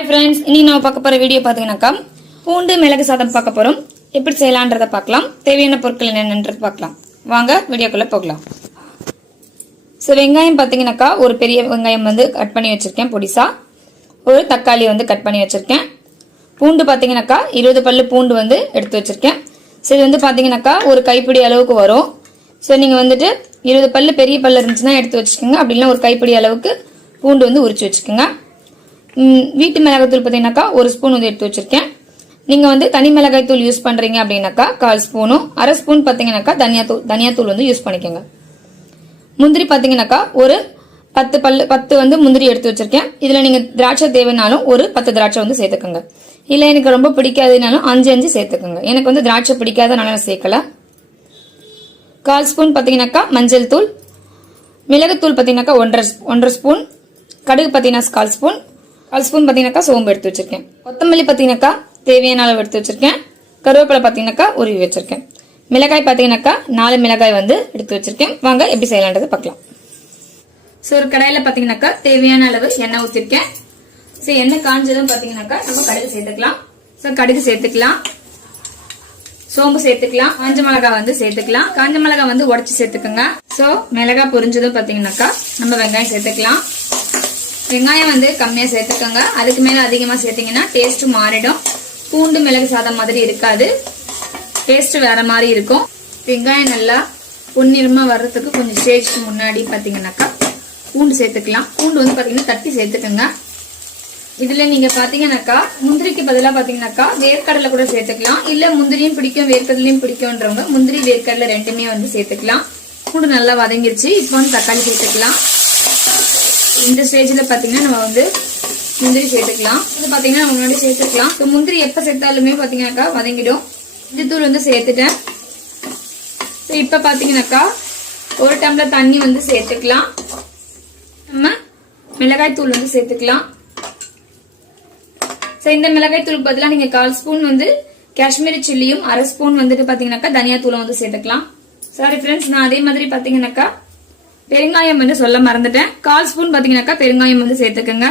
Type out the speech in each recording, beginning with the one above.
Hi friends, இன்னைக்கு நான் பார்க்க போற வீடியோ பாத்தீங்கன்னாக்கா பூண்டு மிளகு சாதம் பார்க்க போறோம். எப்படி செய்யலாம்ன்றத பார்க்கலாம். தேவையான பொருட்கள் என்னென்னன்றது பார்க்கலாம். வாங்க வீடியோக்குள்ள போகலாம். சோ வெங்காயம் பாத்தீங்கன்னாக்கா ஒரு பெரிய வெங்காயம் வந்து கட் பண்ணி வச்சிருக்கேன் பொடிசா. ஒரு தக்காளி வந்து கட் பண்ணி வச்சிருக்கேன். பூண்டு பாத்தீங்கன்னாக்கா 20 பல்லு பூண்டு வந்து எடுத்து வச்சிருக்கேன். சோ இது வந்து பாத்தீங்கன்னாக்கா ஒரு கைப்பிடி அளவுக்கு வரும். சோ நீங்க வந்துட்டு 20 பல்லு பெரிய பல்லு இருந்துச்சுன்னா எடுத்து வச்சுக்கோங்க. அப்படி இல்ல ஒரு கைப்பிடி அளவுக்கு பூண்டு வந்து உரிச்சு வச்சுக்கோங்க. வீட்டு மிளகாய்த்தூள் பார்த்தீங்கன்னாக்கா ஒரு ஸ்பூன் வந்து எடுத்து வச்சிருக்கேன். நீங்க வந்து தனி மிளகாய் தூள் யூஸ் பண்றீங்க அப்படின்னாக்கா 1/4 ஸ்பூனும் 1/2 ஸ்பூன் பார்த்தீங்கன்னாக்கா தனியாத்தூள் வந்து யூஸ் பண்ணிக்கோங்க. முந்திரி பார்த்தீங்கன்னாக்கா ஒரு 10 வந்து முந்திரி எடுத்து வச்சிருக்கேன். இதுல நீங்க திராட்சை தேவைனாலும் ஒரு 10 திராட்சை வந்து சேர்த்துக்கோங்க. இல்ல எனக்கு ரொம்ப பிடிக்காதுனாலும் 5 சேர்த்துக்கோங்க. எனக்கு வந்து திராட்சை பிடிக்காதனால நான் சேர்க்கல. 1/4 ஸ்பூன் பார்த்தீங்கன்னாக்கா மஞ்சள் தூள், மிளகுத்தூள் பார்த்தீங்கன்னாக்கா 1.5 ஸ்பூன், கடுகு பார்த்தீங்கன்னா 1/4 ஸ்பூன், 1/4 ஸ்பூன் பார்த்தீங்கன்னாக்கா சோம்பு எடுத்து வச்சிருக்கேன். கொத்தமல்லி பார்த்தீங்கன்னாக்கா தேவையான அளவு எடுத்து வச்சிருக்கேன். கருவேப்பிலை பார்த்தீங்கன்னாக்கா உருவி வச்சிருக்கேன். மிளகாய் பார்த்தீங்கன்னாக்கா 4 மிளகாய் வந்து எடுத்து வச்சிருக்கேன். வாங்க எப்படி செய்யலான்றது பார்க்கலாம். ஸோ ஒரு கடாயில பார்த்தீங்கன்னாக்கா தேவையான அளவு எண்ணெய் ஊற்றிருக்கேன். ஸோ எண்ணெய் காஞ்சதும் பார்த்தீங்கன்னாக்கா நம்ம கடுகு சேர்த்துக்கலாம். ஸோ கடுகு சேர்த்துக்கலாம், சோம்பு சேர்த்துக்கலாம், காஞ்ச மிளகாய் வந்து சேர்த்துக்கலாம். காஞ்ச மிளகாய் வந்து உடச்சி சேர்த்துக்கோங்க. ஸோ மிளகாய் பொரிஞ்சதும் பார்த்தீங்கன்னாக்கா நம்ம வெங்காயம் சேர்த்துக்கலாம். வெங்காயம் வந்து கம்மியா சேர்த்துக்கோங்க. அதுக்கு மேல அதிகமா சேர்த்தீங்கன்னா டேஸ்ட் மாறிடும். பூண்டு மிளகு சாதம் மாதிரி இருக்காது, டேஸ்ட் வேற மாதிரி இருக்கும். வெங்காயம் நல்லா பொன்னிறமா வர்றதுக்கு கொஞ்சம் ஸ்டேஜ்க்கு முன்னாடி பாத்தீங்கன்னாக்கா பூண்டு சேர்த்துக்கலாம். பூண்டு வந்து பாத்தீங்கன்னா தட்டி சேர்த்துக்கோங்க. இதுல நீங்க பாத்தீங்கன்னாக்கா முந்திரிக்கு பதிலாக பாத்தீங்கன்னாக்கா வேர்க்கடலை கூட சேர்த்துக்கலாம். இல்ல முந்திரியும் பிடிக்கும் வேர்க்கடலையும் பிடிக்கும்ன்றவங்க முந்திரி வேர்க்கடலை ரெண்டுமே வந்து சேர்த்துக்கலாம். பூண்டு நல்லா வதங்கிருச்சு. இப்போ வந்து தக்காளி சேர்த்துக்கலாம். இந்த ஸ்டேஜ்ல பாத்தீங்கன்னா நம்ம வந்து முந்திரி சேர்த்துக்கலாம். இது பாத்தீங்கன்னா நம்ம முன்னாடி சேர்த்துக்கலாம். முந்திரி எப்ப சேர்த்தாலுமே பாத்தீங்கன்னாக்கா வதங்கிடும். தூள் வந்து சேர்த்துட்டேன். இப்ப பாத்தீங்கன்னாக்கா ஒரு டம்ளர் தண்ணி வந்து சேர்த்துக்கலாம். நம்ம மிளகாய் தூள் வந்து சேர்த்துக்கலாம். இந்த மிளகாய் தூளுக்கு பதிலாக நீங்க 1/4 ஸ்பூன் வந்து காஷ்மீரி சில்லியும் 1/2 ஸ்பூன் வந்துட்டு பாத்தீங்கன்னாக்கா தனியா தூளும் வந்து சேர்த்துக்கலாம். சாரி ஃப்ரெண்ட்ஸ், நான் அதே மாதிரி பாத்தீங்கன்னாக்கா பெருங்காயம் வந்து சொல்ல மறந்துட்டேன். 1/4 ஸ்பூன் பாத்தீங்கன்னாக்கா பெருங்காயம் வந்து சேர்த்துக்கோங்க.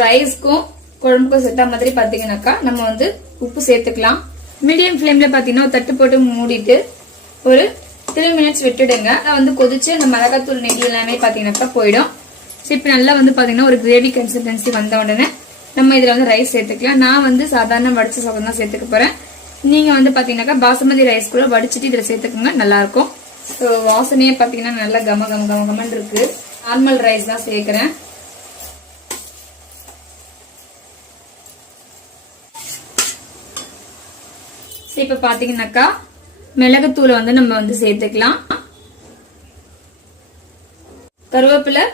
ரைஸ்க்கும் குழம்புக்கும் சேர்த்த மாதிரி பாத்தீங்கன்னாக்கா நம்ம வந்து உப்பு சேர்த்துக்கலாம். மீடியம் ஃபிளேம்ல பாத்தீங்கன்னா ஒரு தட்டு போட்டு மூடிட்டு ஒரு 3 மினிட்ஸ் விட்டுடுங்க. அதை வந்து கொதிச்சு அந்த மிளகாத்தூள் நெய் எல்லாமே பாத்தீங்கன்னாக்கா போயிடும். இப்ப நல்லா வந்து பாத்தீங்கன்னா ஒரு கிரேவி கன்சிஸ்டன்சி வந்த உடனே நம்ம இதுல வந்து ரைஸ் சேர்த்துக்கலாம். நான் வந்து சாதாரண வடிச்ச சாதம் தான் சேர்த்துக்க போறேன். நீங்க வந்து பாத்தீங்கன்னாக்கா பாசுமதி ரைஸ் கூட வடிச்சிட்டு இதுல சேர்த்துக்கோங்க, நல்லா இருக்கும். வாசனையே பாத்தீங்கன்னா நல்லா கமன்னு இருக்கு. நார்மல் ரைஸ் தான் சேர்க்கிறேன். இப்ப பாத்தீங்கன்னாக்கா மிளகுத்தூளை வந்து நம்ம வந்து சேர்த்துக்கலாம். கருவேப்பிலை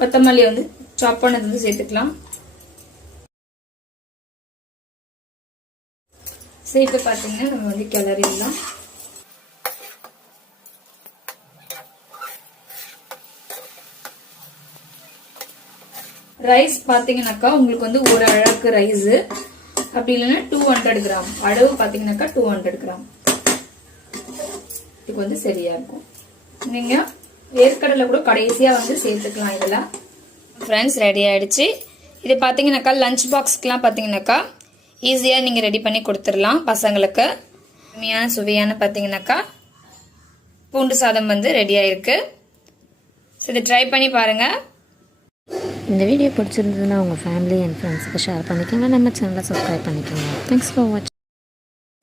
கொத்தமல்லி வந்து சாப் பண்ணது வந்து சேர்த்துக்கலாம். இப்ப பாத்தீங்கன்னா நம்ம வந்து கிளறிடலாம். ரைஸ் பாத்தீங்கன்னாக்கா உங்களுக்கு வந்து ஒரு அழகு ரைஸ், அப்படி இல்லைன்னா 200 கிராம் அளவு பாத்தீங்கன்னாக்கா 200 கிராம் இதுக்கு வந்து சரியா இருக்கும். நீங்க வேர்க்கடலை கூட கடைசியா வந்து சேர்த்துக்கலாம். இதெல்லாம் ஃப்ரெண்ட்ஸ் ரெடி ஆயிடுச்சு. இது பாத்தீங்கன்னாக்கா லஞ்ச் பாக்ஸ்க்குலாம் பாத்தீங்கன்னாக்கா ஈஸியா நீங்க ரெடி பண்ணி கொடுத்துடலாம் பசங்களுக்கு. சுவையான பாத்தீங்கன்னாக்கா பூண்டு சாதம் வந்து ரெடி ஆயிருக்கு. இதை ட்ரை பண்ணி பாருங்க. இந்த வீடியோ பிடிச்சிருந்ததுன்னா உங்கள் ஃபேமிலி அண்ட் ஃப்ரெண்ட்ஸுக்கு ஷேர் பண்ணிக்கோங்க. நம்ம சேனலை சப்ஸ்கிரைப் பண்ணிக்கோங்க. தேங்க்ஸ் ஃபார் வாட்சிங்.